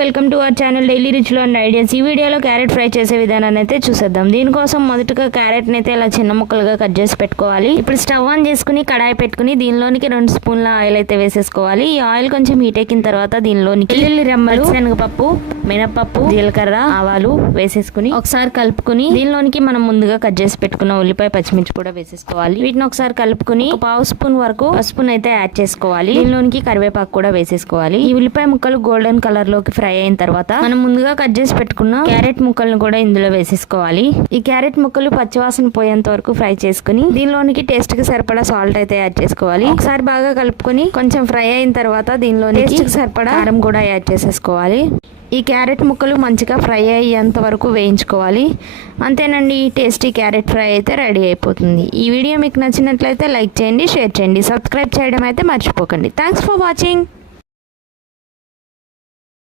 Welcome to our channel daily రిచ్లో and ideas ఈ వీడియోలో carrot fry చేసే విధానాన్ని అయితే చూసేద్దాం. దీనికోసం మొదటగా క్యారెట్ని అయితే ఇలా చిన్న ముక్కలుగా కట్ చేసి పెట్టుకోవాలి. ఇప్పుడు స్టవ్ ఆన్ చేసుకుని కడాయి పెట్టుకుని దీనిలోనికి రెండు స్పూన్ల ఆయిల్ అయితే వేసేసుకోవాలి. ఈ ఆయిల్ కొంచెం హీట్ ఎక్కిన తర్వాత దీనిలోనికి వెల్లుల్లి రెమ్మలు శనగపప్పు మినపప్పు జీలకర్ర ఆవాలు వేసేసుకుని ఒకసారి కలుపుకుని దీనిలోనికి మనం ముందుగా కట్ చేసి పెట్టుకున్న ఉల్లిపాయ పచ్చిమిర్చి కూడా వేసేసుకోవాలి. వీటిని ఒకసారి కలుపుకుని పావు స్పూన్ వరకు పసుపును అయితే యాడ్ చేసుకోవాలి. దీనిలోనికి కరివేపాకు కూడా వేసేసుకోవాలి. ఈ ఉల్లిపాయ ముక్కలు గోల్డెన్ కలర్లోకి ఫ్రై అయిన తర్వాత మనం ముందుగా కట్ చేసి పెట్టుకున్న క్యారెట్ ముక్కలను కూడా ఇందులో వేసేసుకోవాలి. ఈ క్యారెట్ ముక్కలు పచ్చివాసన పోయేంత వరకు ఫ్రై చేసుకుని దీనిలోనికి టేస్ట్కి సరిపడా సాల్ట్ అయితే యాడ్ చేసుకోవాలి. ఒకసారి బాగా కలుపుకొని కొంచెం ఫ్రై అయిన తర్వాత దీనిలో టేస్ట్కి సరిపడా కారం కూడా యాడ్ చేసేసుకోవాలి. ఈ క్యారెట్ ముక్కలు మంచిగా ఫ్రై అయ్యేంత వరకు వేయించుకోవాలి. అంతేనండి ఈ టేస్టీ క్యారెట్ ఫ్రై అయితే రెడీ అయిపోతుంది. ఈ వీడియో మీకు నచ్చినట్లయితే లైక్ చేయండి షేర్ చేయండి. సబ్స్క్రైబ్ చేయడం అయితే మర్చిపోకండి. Thanks for watching